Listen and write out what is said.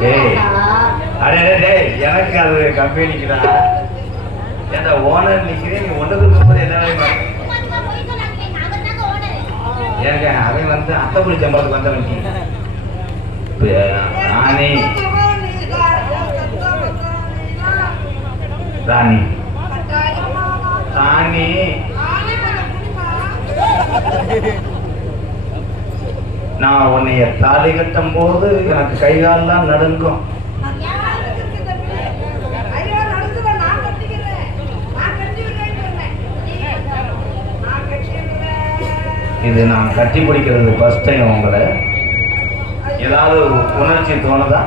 டேய் அடே டேய் எனக்கு அது கம்பெனிக்குடா. ஏன்டா ஓனர் நிக்கிறேன், நீ ஒண்ணுக்கு முப்பது எல்லாரும் ஏங்க அவன் வந்து அத்தப்புளி சம்பளத்துக்கு வந்தவன் ராணி ராணி ராணி நான் உன்னைய தாலி கட்டும் போது எனக்கு கைகாலெல்லாம் நடுங்கும். இது நான் கட்டி பிடிக்கிறது ஃபர்ஸ்ட் டைம். உங்களை ஏதாவது உணர்ச்சி தோணுதா?